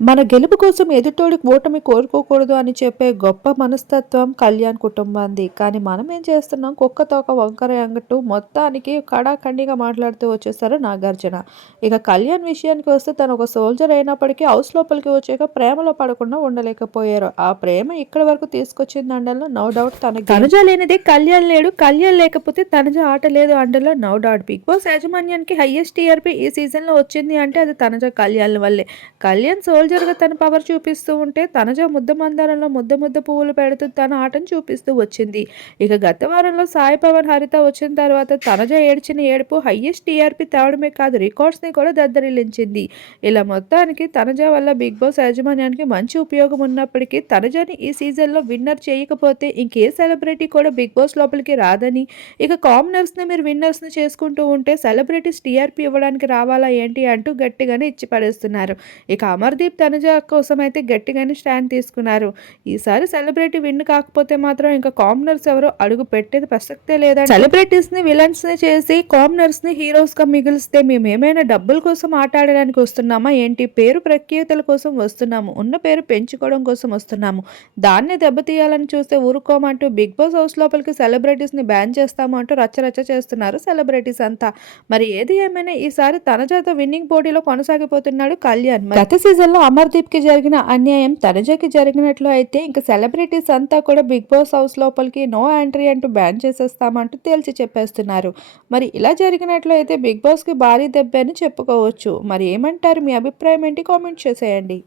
మన గెలుపు కోసం ఎదుటోడికి ఓటమి కోరుకోకూడదు అని చెప్పే గొప్ప మనస్తత్వం కళ్యాణ్ కుటుంబాంది. కానీ మనం ఏం చేస్తున్నాం? కుక్క తోక వంకర అంగట్టు మొత్తానికి కడాఖండిగా మాట్లాడుతూ వచ్చేసారు నాగార్జున. ఇక కళ్యాణ్ విషయానికి వస్తే తను ఒక సోల్జర్ అయినప్పటికీ హౌస్ లోపలికి వచ్చాక ప్రేమలో పడకుండా ఉండలేకపోయారు. ఆ ప్రేమ ఇక్కడి వరకు తీసుకొచ్చింది అండలో నో డౌట్ తన తనుజ లేనిదే కళ్యాణ్ లేడు. కళ్యాణ్ లేకపోతే తనుజ ఆట లేదు అండలో నో డౌట్ బిగ్ బాస్ యాజమాన్యానికి హైయెస్ట్ టీఆర్పీ ఈ సీజన్లో వచ్చింది అంటే అది తనుజ కళ్యాణ్ వల్లే. కళ్యాణ్ సోల్జర్గా తన పవర్ చూపిస్తూ ఉంటే తనజ ముద్ద మందారంలో ముద్ద ముద్ద పువ్వులు పెడుతూ తన ఆటను చూపిస్తూ వచ్చింది. ఇక గత వారంలో సాయి పవన్ హరిత వచ్చిన తర్వాత తనజ ఏడ్చిన ఏడుపు హయ్యెస్ట్ టీఆర్పీ తేవడమే కాదు రికార్డ్స్ని కూడా దద్దరిల్లించింది. ఇలా మొత్తానికి తనజ వల్ల బిగ్ బాస్ యాజమాన్యానికి మంచి ఉపయోగం ఉన్నప్పటికీ తనజని ఈ సీజన్లో విన్నర్ చేయకపోతే ఇంకే సెలబ్రిటీ కూడా బిగ్ బాస్ లోపలికి రాదని ఇక కామనర్స్ని మీరు విన్నర్స్ని చేసుకుంటూ ఉంటే సెలబ్రిటీస్ టీఆర్పీ ఇవ్వడానికి రావాలా ఏంటి అంటూ గట్టిగానే ఇచ్చి పడేస్తున్నారు ఇక అమర్దీప్ తనుజ కోసం అయితే గట్టిగానే స్టాండ్ తీసుకున్నారు. ఈసారి సెలబ్రిటీ విన్ కాకపోతే మాత్రం ఇంకా కామనర్స్ ఎవరో అడుగు పెట్టేది ప్రసక్తే లేదా సెలబ్రిటీస్ని విలన్స్ని చేసి కామనర్స్ని హీరోస్గా మిగిలిస్తే మేము ఏమైనా డబ్బుల కోసం ఆట ఆడడానికి వస్తున్నామా? ఏంటి? పేరు ప్రఖ్యాతల కోసం వస్తున్నాము. ఉన్న పేరు పెంచుకోవడం కోసం వస్తున్నాము. దాన్ని దెబ్బతీయాలని చూస్తే ఊరుకోమంటూ బిగ్ బాస్ హౌస్ లోపలికి సెలబ్రిటీస్ని బ్యాన్ చేస్తాము అంటూ రచ్చరచ్చ చేస్తున్నారు సెలబ్రిటీస్ అంతా. మరి ఏది ఏమైనా ఈసారి తన చేత విన్నింగ్ పోటీలో కొనసాగిపోతున్నాడు కళ్యాణ్. మరి గత సీజన్లో అమర్దీప్కి జరిగిన అన్యాయం తనజకి జరిగినట్లు అయితే ఇంకా సెలబ్రిటీస్ అంతా కూడా బిగ్ బాస్ హౌస్ లోపలికి నో ఎంట్రీ అంటూ బ్యాన్ చేసేస్తామంటూ తేల్చి చెప్పేస్తున్నారు. మరి ఇలా జరిగినట్లు అయితే బిగ్ బాస్కి భారీ దెబ్బ అని చెప్పుకోవచ్చు. మరి ఏమంటారు? మీ అభిప్రాయం ఏంటి? కామెంట్ చేసేయండి.